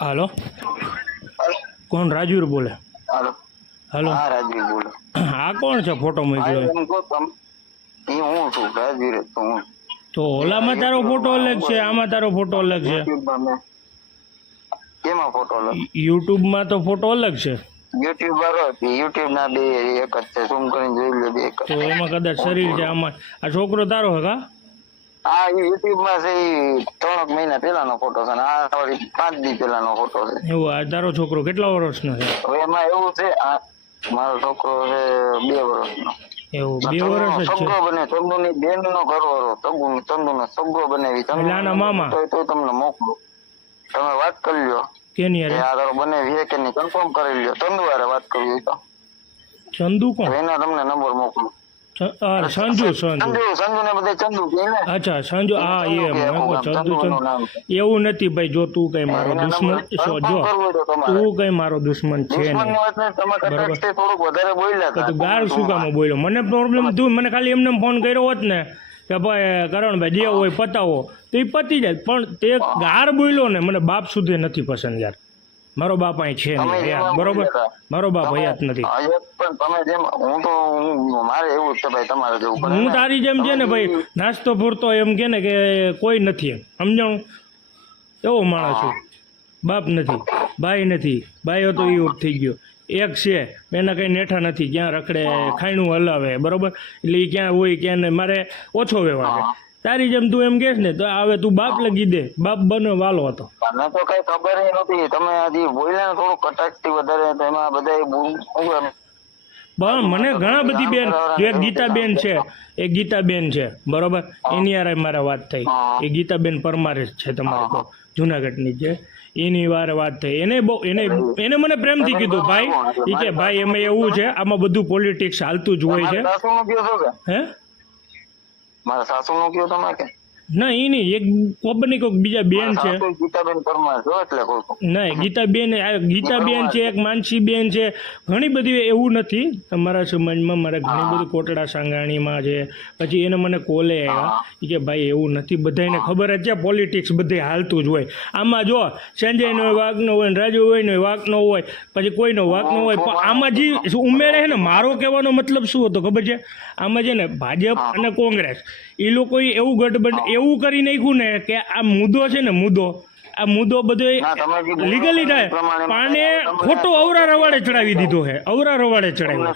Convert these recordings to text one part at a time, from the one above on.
હાલો, હાલો કોણ? રાજવીર બોલે? હાલો હાલો, હા રાજવીર બોલો. આ કોણ છે ફોટો હા મોકલ્યો? એમ કહો તમે. એ હું છું રાજવીર જ છું હું. તો ઓલામાં તારો ફોટો અલગ છે, આમાં તારો ફોટો અલગ છે. યુટ્યુબમાં મેં કેમાં ફોટો લો? યુટ્યુબમાં તો ફોટો અલગ છે. યુટ્યુબ વાળો યુટ્યુબ ના બે એક જ છે. ઝૂમ કરીને જોઈ લો બે એક જ તો છે. એમાં કદાચ શરીર છે, આમાં આ છોકરો તારો હે કા? હા એ યુટ્યુબ માં છે. ઈ 3 મહિના પહેલાનો ફોટો છે ને આ વળી 5 દી પહેલાનો ફોટો છે. એવું? આ તારો છોકરો કેટલા વર્ષનો છે? હવે એમાં એવું છે આ મારો છોકરો છે 2 વર્ષનો. એવું 2 વર્ષ જ છે? સગો બને ચંદુની બેન નો ઘરવાળો ચંદુનો સગો બનાવી એટલે આના મામા? તો તમને મોકલું, તમે વાત કરી લ્યો કેની કે યાર? આ તારો બનાવી છે કે નહીં કન્ફર્મ કરી લ્યો. ચંદુ હારે વાત કરવી તો ચંદુ કોણ? એના તમને નંબર મોકલું. સંજુ. સંજુ ને બધા ચંદુ કે ને. અચ્છા, સંજુ. હા, ચંદુ એમ કે આખું ચંદુ નામ, ચંદુ. ચંદુનું નામ છે. એવું નથી ભાઈ, જો તું કઈ મારો એના દુશ્મન નંબર જો confirm કરવું હોય તો તમારે. તું કઈ મારો દુશ્મન છે દુશ્મનની નહીં. વાત નહીં, તમે કદાચ તે થોડુંક વધારે બોલ્યા તો હતા. તું ગાળ શું કામ બોલ્યો? મને પ્રોબ્લેમ, તું મને ખાલી એમને ફોન કર્યો હોત ને કે ભાઈ કરણભાઈ જે હોય પતાવો, તો એ પતી જાય. પણ તે ગાળ બોલ્યો ને, મને બાપ સુધી નથી પસંદ યાર. મારો બાપ અહીં છે તમે નહીં યાર, જેવા બરોબર? બોલ્યા હતા. મારો બાપ હયાત નથી. હા, પણ તમે જેમ મારે એવું જ છે ભાઈ તમારે જેવું પડે હું ને. તારી જેમ છે ને ભાઈ, નાસ્તો પૂરતો એમ કે ને કે કોઈ નથી એમ, સમજાણું? એવો માણસ છું. બાપ નથી, ભાઈ નથી. ભાઈ હતો એ થઈ ગયો. એક છે એના કઈ નેઠા નથી, ક્યાં રખડે, ખાયણું હલાવે, બરોબર? એટલે એ ક્યાં હોય ક્યાં નહીં, મારે ઓછો વ્યવહાર છે. તારી જેમ તું એમ કહેશ ને તો હવે તું બાપ લગી દે, બાપ બનો વાલો હતો. મને તો કઈ ખબર નથી. તમે હજી બોલ્યા ને થોડું કટાક્ષથી વધારે તો એમાં બધા પણ મને ઘણા બધી બેન, જો એક ગીતાબેન છે, એક ગીતાબેન છે, બરોબર? એની યારે મારે વાત થઈ. એ ગીતાબેન પરમાર જ છે, તમારે તો જુનાગઢની છે. એની વાર વાત થઈ. એને મને પ્રેમથી કીધું ભાઈ, એ કે ભાઈ એમાં એવું છે, આમાં બધું પોલિટિક્સ હાલતું જ હોય છે. સાસુ નું કયો છો કે હે? મારા સાસુ નું કયો તમે કે ના એ નહીં, એક ખબર નહીં કોઈક બીજા બેન છે. સાસુ ગીતાબેન પરમાર છો એટલે કહું છું. ના ગીતાબેન છે, એક માનસીબેન છે. ઘણી બધી એવું નથી તમારા સમાજમાં, મારે ઘણી બધી કોટડા સાંગાણીમાં છે. પછી એને મને કોલે આવ્યા કે ભાઈ એવું નથી, બધાને ખબર જ છે પોલિટિક્સ બધે હાલતું જ હોય. આમાં જો સંજયનો વાંક ન હોય, રાજુ હોય ને વાંક ન હોય, પછી કોઈનો વાંક ન હોય, પણ આમાં જે ઉમેરે છે ને, મારો કહેવાનો મતલબ શું હતો ખબર છે? આમાં છે ને ભાજપ અને કોંગ્રેસ એ લોકોએ એવું ગઠબંધન એવું કરી નાખ્યું ને કે આ મુદ્દો છે ને, આ મુદ્દો બધો લીગલી થાય, પાને ખોટો અવરા રવાડે ચડાવી દીધો છે. અવરા રવાડે ચડાવ્યો.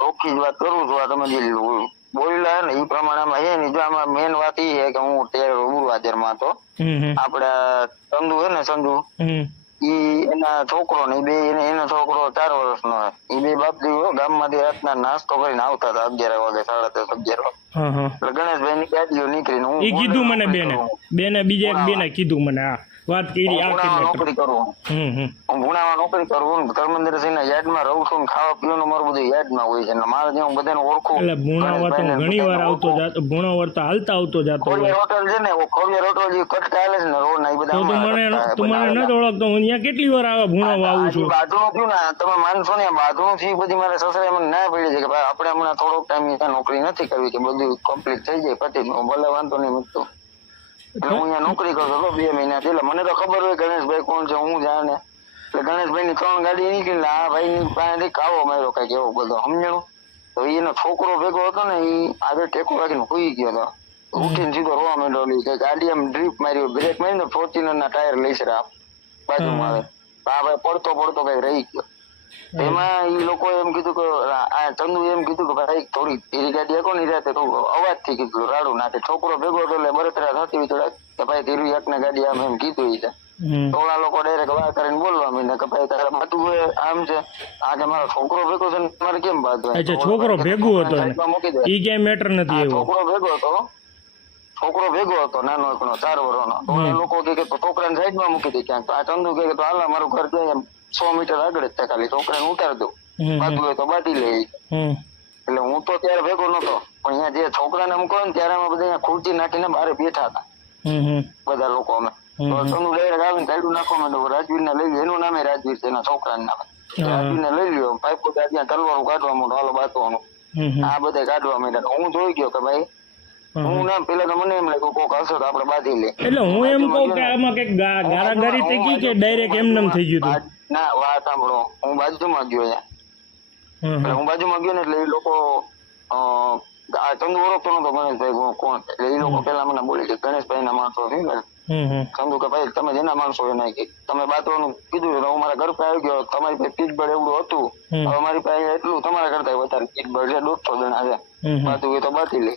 ચોખ્ખી વાત કરું છું. આ તમે જે બોલ્યા ને એ પ્રમાણે એ નહીં. જો આમાં મેન વાત એ છે કે હું હાજરમાં હતો. આપડે ચંદુ છે ને, સંજુ ઈ એના છોકરો ને એનો છોકરો 4 વર્ષનો હોય. એ બે બાપ દીકરો ગામમાંથી રાતના નાસ્તો કરીને આવતા હતા 11 વાગે, 11:30 વાગે. એટલે ગણેશભાઈ ની ગાડીઓ નીકળીને હું કીધું મને બેને બીજા એક બેને કીધું મને આ વાત કરી. નોકરી કરું હું ભુણામાં નોકરી કરું ધર્મેન્દ્ર સિંહ ના યાદમાં રહું છું. ખાવા પીવાનું મારું બધું યાદમાં હોય છે. મારે જે હું બધાને ઓળખું. એટલે ભુણાવા તો ઘણી વાર આવતો જાતો, ભુણાવર તો હાલતા આવતો જાતો. ખોડિયાર હોટલ છે ને, ખોડિયાર હોટલ જે કટકા હાલે છે ને રોડ ના, એ બધા તું મને નથી ઓળખતો. હું અહીંયા કેટલી વાર આવે ભુણાવા આવું છું. બાજુનું થયું ને, તમે માનશો ને, બાજુનું થયું પછી મારે સસરા મને ના પડી છે કે ભાઈ આપણે હમણાં થોડોક ટાઈમ નોકરી નથી કરવી, કે બધું કમ્પ્લીટ થઈ જાય પછી ભલે વાંધો નહીં મૂકતો. એટલે હું અહીંયા નોકરી કરતો હતો 2 મહિના પહેલા. મને તો ખબર હોય ગણેશભાઈ કોણ છે, હું જાણે. એટલે ગણેશભાઈ ની 3 ગાડી નીકળી, આ ભાઈ ની પાસેથી કાવો માર્યો કઈક એવો બધો, સમજણું? તો એનો છોકરો ભેગો હતો ને, એ આગળ ટેકો રાખીને સુઈ ગયો હતો. ઉઠીને સીધો રોવા માંડ્યો. કે ગાડી આમ ડ્રીપ માર્યો, બ્રેક મારીને ફોર્ચ્યુનર ના ટાયર લઈ છે બાજુમાં આવે. આ ભાઈ પડતો કઈ રહી ગયો. એમાં એ લોકો એમ કીધું કે આ ચંદુ એમ કીધું કે ભાઈ થોડી ધીરી ગાડી આખો ની રાતે થોડું અવાજ થી કીધું રાડું નાખે. છોકરો ભેગો હતો એટલે બળતરા થતી થોડા કે ભાઈ ધીરું એક ને ગાડી આમ એમ કીધું છે. થોડા લોકો ડાયરેક્ટ વાત કરીને બોલવા માંડ્યા કે ભાઈ તારે બાજુ આમ છે, આ કે મારો છોકરો ભેગો છે મારે કેમ બાજુ? છોકરો ભેગો હતો, ઈ ક્યાંય મેટર નથી. છોકરો ભેગો હતો નાનો એકનો 4 વર્ષનો. તો લોકો કે છોકરાને સાઈડમાં મૂકી દે ક્યાંક. આ ચંદુ કે હાલ મારું ઘર ક્યાં 100 મીટર આગળ જ છે, ખાલી છોકરાને ઉતાર દઉં, બાજુ હોય તો બાટી લે. એટલે હું તો ત્યારે ભેગો નતો, પણ અહીંયા જે છોકરાને મૂકો ને ત્યારે અમે બધા ખુરચી નાખીને બહાર બેઠા હતા બધા લોકો. અમે તો ચંદુ ડાયરેક્ટ આવીને કાઢું નાખવા માંડ્યો. રાજવીર ને લઈ લ્યો, એનું નામે રાજવીર છે, એના છોકરાનું નામે રાજવીર ને લઈ લ્યો. પાઇપો ત્યાં તલવારું કાઢવા માંડો, હાલો બાતવાનું આ બધા કાઢવા માંડ્યા. હું જોઈ ગયો કે ભાઈ હું ના પેલા તો મને એમ લાગ્યું કોક હશે તો આપણે બાંધી લે. એટલે હું એમ કહું કે આમાં કંઈક ગારાગારી થઈ ગઈ કે ડાયરેક્ટ એમનેમ થઈ ગયું હતું? ના વાત સાંભળો, હું બાજુમાં ગયો અહીંયા. એટલે હું બાજુમાં ગયો ને એટલે એ લોકો આ ચંદુ ઓળખતો નતો ગણેશભાઈ કોણ, એટલે એ લોકો પેલા મને બોલી કે ગણેશભાઈ ના માણસો છે ને. ચંદુ કે ભાઈ તમે જેના માણસો એના કે તમે બાતવાનું કીધું તો હું મારા ઘર પર આવી ગયો, તમારી પાસે પીઠબળ એવડું હતું, હવે મારી પાસે એટલું તમારા કરતા વધારે પીઠબળ છે, 150 જણા છે, બાતું એ તો બાતી લે.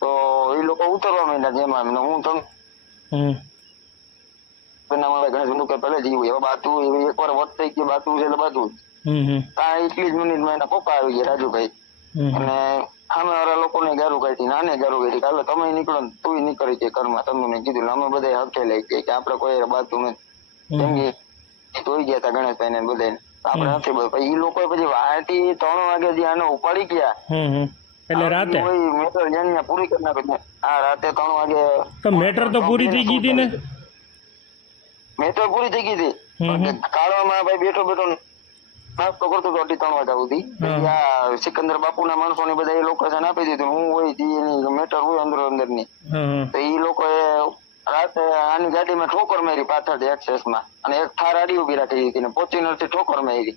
તો એ લોકો ઉતરવા માંડ્યા જેમાં હું તમને ગણેશ કે પેલે જીવું હવે બાતું એકવાર વટ થઈ ગયું, બાતું છે એટલે બાતું. ત્યાં એટલી જ મિનિટમાં એના પપ્પા આવી ગયા રાજુભાઈ, અને સામે વાળા લોકોને ગારું કાઢી, નાને ગારું કાઢી, કાલે તમે નીકળો ને તું નીકળી છે ઘરમાં, તમને કીધું અમે બધા હકે લઈ ગયા કે આપડે કોઈ બાતું નથી, કેમ કે ધોઈ ગયા હતા ગણેશભાઈ ને બધા આપડે નથી બધું. એ લોકો પછી વાટી 3 વાગે જે આને ઉપાડી ગયા એટલે રાતે મેટર જાણીને પૂરી કરી નાખી. હા રાતે 3 વાગે તો મેટર તો પૂરી થઈ ગઈ હતી ને? મેટર પૂરી થઈ ગઈ હતી, કાળવામાં ભાઈ બેઠો બેઠો નાસ્તો કરતો હતો 3 વાગ્યા સુધી. આ સિકંદર બાપુ ના માણસો ને બધા એ લોકેશન આપી દીધું, હું હોય એની મેટર હોય અંદર ની. તો એ લોકો રાતે આની ગાડીમાં ઠોકર મારી પાછળ એક્સેસ માં, અને એક થાર આડી ઉભી રાખી દીધી ને ફોર્ચ્યુનર થી ઠોકર મારી.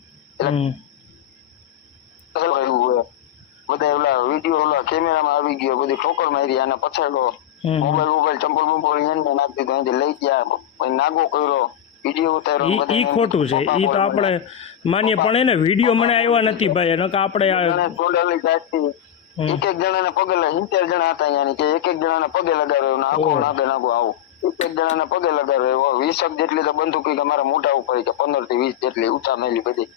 બધા ઓલા વિડીયો ઓલા કેમેરામાં આવી ગયો, બધી ઠોકર મારી, અને પછાડો મોબાઈલ ચંપલ બંપલ એને નાખી દીધો, અહીંથી લઈ ગયા, નાગો કર્યો, વિડીયો ઉતાર્યો. ઈ ખોટું છે, ઈ તો આપણે માનીએ, પણ એને વિડીયો મને આવ્યા નથી ભાઈ, એનો કે આપણે એક જણાને પગે 70 જણા હતા અહીંયા કે એક જણાને પગે લગાવ્યો, આખો નાગે નાગો આવો, એક જણાને પગે લગાવ્યો, 20 જેટલી તો બંદૂકી કે મારા મોઢા ઉપર કે 15 થી 20 જેટલી ઊંચા મેલી બધી,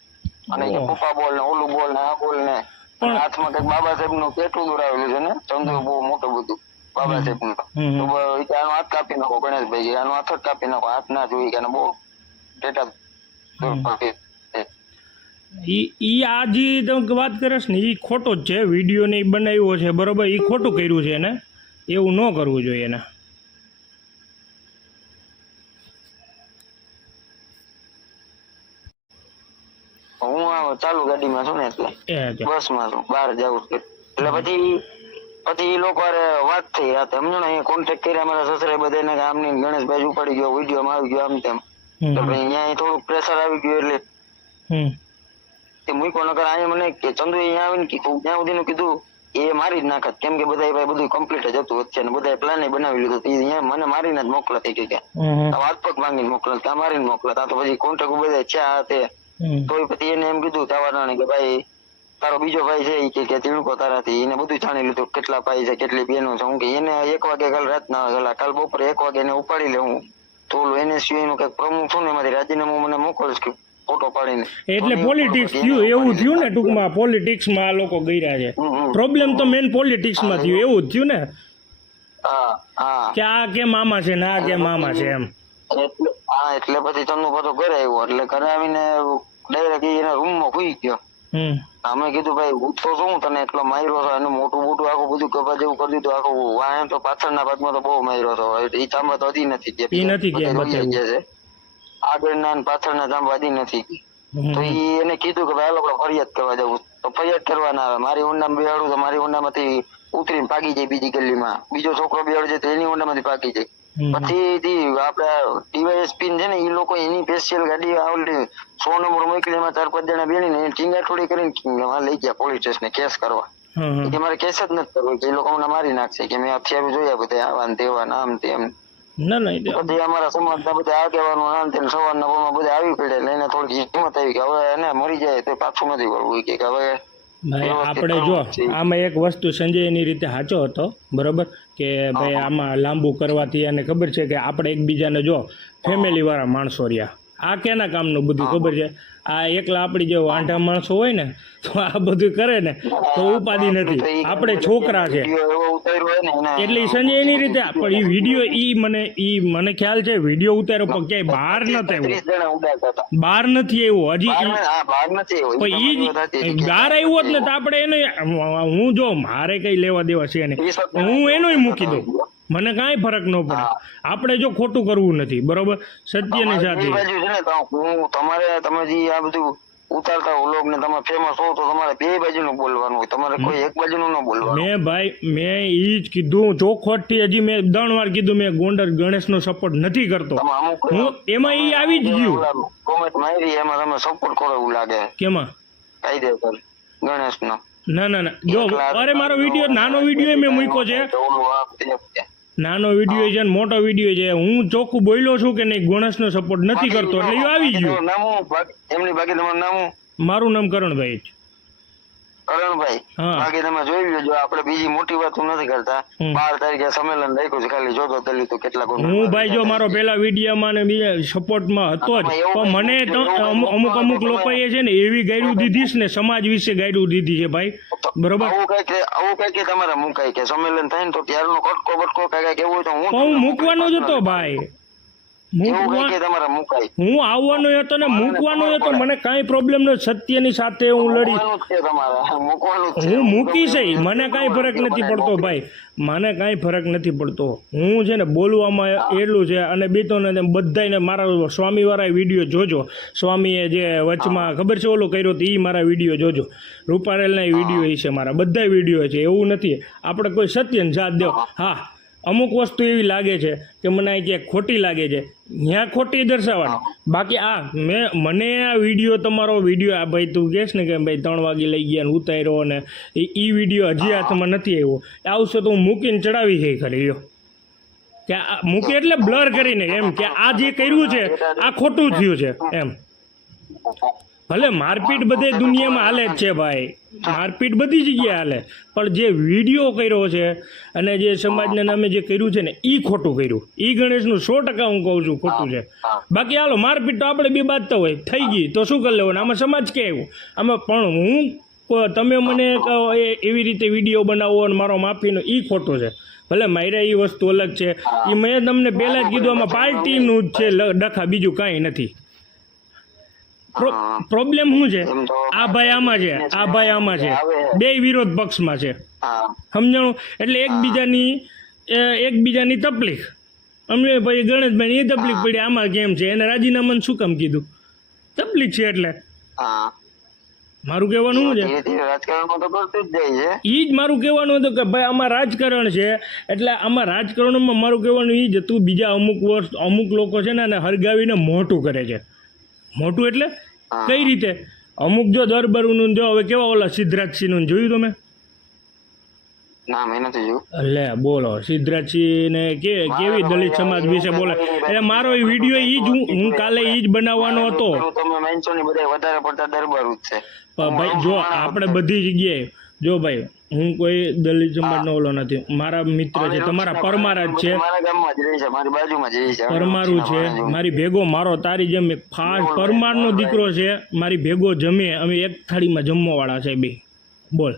અને કે પપ્પા બોલ ને ઓલું બોલ ને આ બોલ ને, હાથમાં કઈક બાબા સાહેબ નું પેટું દોરાવેલું છે ને, ચંદ્ર બહુ મોટું બધું બાબા સાહેબ નું. આનો હાથ કાપી નાખો ગણેશભાઈ, આનો હાથ જ કાપી નાખો, હાથ ના જોઈ કે બહુ ડેટા. ઈ આ જે તમે વાત કરે છે ને ઈ ખોટો જ છે, વિડીયો ને ઈ બનાવ્યો છે બરોબર, ઈ ખોટું કર્યું છે એને, એવું ન કરવું જોઈએ એને. હું ચાલુ ગાડીમાં છું ને એટલે બસમાં છું, બહાર જાઉં છું એટલે પછી એ લોકો વાત થઈ રાતે, સમજો ને કોન્ટેક્ટ કર્યા અમારા સસરે બધાને કે આમની ગણેશભાઈ ઉપાડી ગયો, વિડીયોમાં આવી ગયો આમ તેમ, તો ભાઈ અહીંયા થોડુંક પ્રેશર આવી ગયું એટલે મૂકો. નકર અહીંયા મને કે ચંદુ અહીંયા આવીને કીધું ત્યાં સુધી કીધું એ મારી જ નાખત, કેમ કે બધા ભાઈ બધું કમ્પ્લીટ જ હતું વચ્ચે, બધા પ્લાન બનાવી લીધું, અહીંયા મને મારીને જ મોકલત કે હાથ પગ માંગીને મોકલત, ત્યાં મારીને મોકલત. આ તો પછી કોન્ટેક્ટ બધા ચા તે તોય પછી એને એમ કીધું તાવાના કે ભાઈ તારો બીજો ભાઈ છે કે તીણકો તારાથી, એને બધું જાણી લીધું કેટલા ભાઈ છે કેટલી બહેનો છે. હું કે એને 1 વાગે કાલ રાતના કાલ બપોરે 1 વાગે એને ઉપાડી લે, હું તો ઓલું NSU નું કઈક પ્રમુખ છું ને એમાંથી રાજીનામું મને મોકલીશ કે ફોટો પાડીને. એટલે પોલિટિક્સ થયું, એવું થયું ને ટૂંકમાં, પોલિટિક્સ માં આ લોકો ગયા છે, પ્રોબ્લેમ તો મેન પોલિટિક્સ માં થયું, એવું જ થયું ને કે આ કે મામા છે ને આ કે મામા છે એમ. એટલે પછી ચંદુ પાછો ઘરે આવ્યો, એટલે ઘરે આવીને ડાયરેક્ટ એના રૂમ માં સુઈ ગયો. અમે કીધું ભાઈ હું તો શું તને એટલો માર્યો છો, એનું મોટું મોટું આખું બધું કપા જેવું કરી દીધું, આખું વાયમ તો પાછળના ભાગમાં તો બહુ માર્યો હતો, એ ચાંબા તો હજી નથી, આગળના પાછળના ચાંબા હજી નથી. તો એને કીધું કે ભાઈ આપણે ફરિયાદ કરવા જવું, તો ફરિયાદ કરવા ના આવે, મારી ઊંડામાં બેહાડું તો મારી ઊંડામાંથી ઉતરીને ભાગી જાય બીજી ગલીમાં, બીજો છોકરો બેહાડ જાય તો એની ઊંડામાંથી ભાગી જાય. પછી આપડે ડીવાયએસપી છે ને એ લોકો એની સ્પેશિયલ ગાડી આવડી 100 નંબર મોકલી, એમાં 4-5 જણા બેસીને ચીંગાઠોડી કરીને લઈ ગયા પોલીસ સ્ટેશન કેસ કરવા, કે મારે કેસ જ નથી કરવો, એ લોકો મને મારી નાખશે, કે મેં હથિયાર જોયા બધા આવા ને તેવા આમ તેમ. પછી અમારા સમાજના બધા આગેવાનો આમ તેમ સવારના પોરમાં બધા આવી પડે, એટલે થોડી હિંમત આવી કે હવે એને મરી જાય તો પાછું નથી કરવું, કે હવે ભાઈ આપણે જો આમાં એક વસ્તુ સંજય એની રીતે સાચો હતો બરોબર, કે ભાઈ આમાં લાંબુ કરવાથી અને ખબર છે કે આપણે એકબીજાને જો ફેમિલી વાળા માણસો રહ્યા, આ કેના કામનું બધું ખબર છે, આ એકલા આપણી જે વાંઢા માણસો હોય ને તો આ બધું કરે ને તો ઉપાધિ નથી, આપણે છોકરા છે એટલે સંજય એની રીતે. પણ એ વિડીયો મને ખ્યાલ છે વિડીયો ઉતાર્યો પણ ક્યાંય બહાર નથી આવ્યો, બહાર નથી આવ્યો હજી, બહાર આવ્યો જ ને તો આપણે એને હું જો મારે કઈ લેવા દેવા છે ને હું એનોય મૂકી દઉં, મને કાંઈ ફરક ન પડે, આપણે જો ખોટું કરવું નથી બરોબર, સત્યની સાથે. તમારે તમે જે આ બધું ઉતારતા વ્લોગ ને તમે ફેમસ હો તો તમારે બે બાજુનું બોલવાનું હોય, તમારે કોઈ એક બાજુનું ન બોલવાનું. મેં ભાઈ મેં ઈ જ કીધું ચોખવટથી, હજી મેં 3 વાર કીધું મેં ગોંડલ ગણેશનો સપોર્ટ નથી કરતો. તમે અમુક હું એમાં ઈ આવી જ ગયું. કોમેન્ટ મારી એમાં તમે સપોર્ટ કરો એવું લાગે. કેમાં? કાયદેસર ગણેશનો. ના ના ના, જો અરે મારો વિડીયો નાનો વિડીયો મેં મૂક્યો છે, નાનો વિડીયો છે ને મોટો વિડીયો છે. હું ચોખ્ખું બોલ્યો છું કે નહીં ગણેશનો સપોર્ટ નથી કરતો, એટલે ઈ આવી ગયું. એમની બાકી તમારું નામ? મારું નામ કરણભાઈ જ. કરણભાઈ. હા. બાકી તમે જોઈ લો, જો આપણે બીજી મોટી વાત નથી કરતા. 12 તારીખે સંમેલન રાખ્યું છે, ખાલી જોતો તેલી તો કેટલા હું ભાઈ જો મારો પેલા વિડીયોમાં ને બીજા સપોર્ટમાં હતો જ, પણ મને તો અમુક લોકોએ છે ને એવી ગાયડું દીધી છે ને, સમાજ વિશે ગાયડું દીધી છે ભાઈ, બરોબર. આવું કઈ કે તમારે મુકાય કે સંમેલન થાય ને તો ત્યારનો કટકો બટકો કઈ કેવું હોય તો હું મૂકવાનો જ હતો ભાઈ, તમારે મુકાય. હું આવવાનો હતો ને મૂકવાનો હતો, મને કાંઈ પ્રોબ્લેમ નથી. સત્યની સાથે હું લડી, હું મૂકીશ, મને કાંઈ ફરક નથી પડતો ભાઈ, મને કાંઈ ફરક નથી પડતો. હું છે ને બોલવામાં એટલું છે. અને બીતો ને બધાને મારા સ્વામીવાળા વિડીયો જોજો. સ્વામીએ જે વચમાં ખબર છે ઓલું કર્યું હતું, એ મારા વિડીયો જોજો. રૂપારેલના વિડીયો એ છે મારા, બધા વિડીયો છે. એવું નથી આપણે કોઈ સત્યને સાથ દેવો. હા, અમુક વસ્તુ એવી લાગે છે કે મને આ ક્યાંક ખોટી લાગે છે, ત્યાં ખોટી દર્શાવવાની. બાકી મને આ વિડીયો, તમારો વિડીયો, આ ભાઈ તું કહેશ ને કે ભાઈ 3 વાગે લઈ ગયા ને ઉતાર્યો ને એ વિડીયો હજી હાથમાં નથી આવ્યો. આવશે તો હું મૂકીને ચડાવી છે ખરી કે મૂકી એટલે બ્લર કરીને એમ કે આ જે કર્યું છે આ ખોટું થયું છે એમ. ભલે મારપીટ બધે દુનિયામાં હાલે જ છે ભાઈ, મારપીટ બધી જગ્યાએ હાલે, પણ જે વિડીયો કર્યો છે અને જે સમાજના નામે જે કર્યું છે ને એ ખોટું કર્યું. એ ગણેશનું 100% હું કહું છું ખોટું છે. બાકી હાલો મારપીટ તો આપણે બે બાજતા હોય, થઈ ગઈ તો શું કરી લેવાનું, આમાં સમાજ કે આવ્યું આમાં. પણ તમે મને એવી રીતે વિડીયો બનાવો અને મારો માફીનો એ ખોટું છે. ભલે મારે એ વસ્તુ અલગ છે, એ મેં તમને પહેલાં જ કીધું આમાં પાર્ટીનું જ છે ડખા, બીજું કાંઈ નથી. પ્રોબ્લેમ શું છે, આ ભાઈ આમાં છે, આ ભાઈ આમાં છે, બે વિરોધ પક્ષમાં છે, સમજાણું. એટલે એકબીજાની તકલીફ. અમને ભાઈ ગણેશભાઈ એ તકલીફ પડી, આમાં કેમ છે, એને રાજીનામાને શું કામ કીધું, તકલીફ છે. એટલે મારું કહેવાનું શું છે, ઈ જ મારું કહેવાનું હતું કે ભાઈ આમાં રાજકારણ છે. એટલે આમાં રાજકારણમાં મારું કહેવાનું એ જ હતું. બીજા અમુક લોકો છે ને એને હરગાવીને મોટું કરે છે. મોટું એટલે કઈ રીતે, અમુક જો દરબારનું જો હવે કેવા ઓલા સિદ્ધરાજસિંહનું જોયું તમે? એટલે બોલો સિદ્ધરાજસિંહ ને કેવી દલિત સમાજ વિશે બોલે. એટલે મારો એ વિડીયો ઈ જ હું કાલે ઈ જ બનાવવાનો હતો. ભાઈ જો આપણે બધી જગ્યાએ જો ભાઈ, હું કોઈ દલિત સમાજનો ઓલો નથી. મારા મિત્ર છે, તમારા પરમાર જ છે, પરમારું છે, મારી ભેગો મારો તારી જેમ ફાસ્ટ પરમારનો દીકરો છે, મારી ભેગો જમે, અમે એક થાળીમાં જમવાવાળા છે બે. બોલ.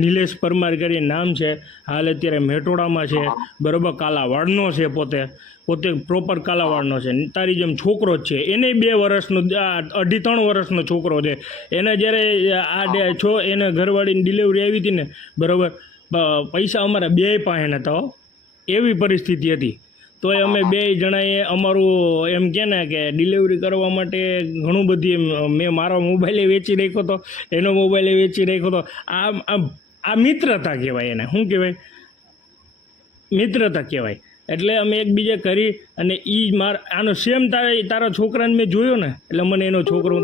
નિલેશ પરમાર કરીને નામ છે, હાલ અત્યારે મેટોડામાં છે, બરોબર. કાલાવાડનો છે, પોતે પ્રોપર કાલાવાડનો છે. તારી જેમ છોકરો જ છે, એને 2 વર્ષનો 2.5-3 વર્ષનો છોકરો છે. એને જ્યારે એને ઘરવાળીની ડિલિવરી આવી હતી ને, બરોબર, પૈસા અમારા 2 પાસે નતા, એવી પરિસ્થિતિ હતી. તોય અમે 2 જણાએ અમારું એમ કે ને કે ડિલિવરી કરવા માટે ઘણું બધી મેં મારો મોબાઈલે વેચી રાખ્યો હતો, એનો મોબાઈલે વેચી રાખ્યો હતો. આ મિત્રતા કહેવાય, એને શું કહેવાય, મિત્રતા કહેવાય. એટલે અમે એકબીજા કરી અને આનો સેમ તારા છોકરાને મેં જોયો ને, એટલે મને એનો છોકરો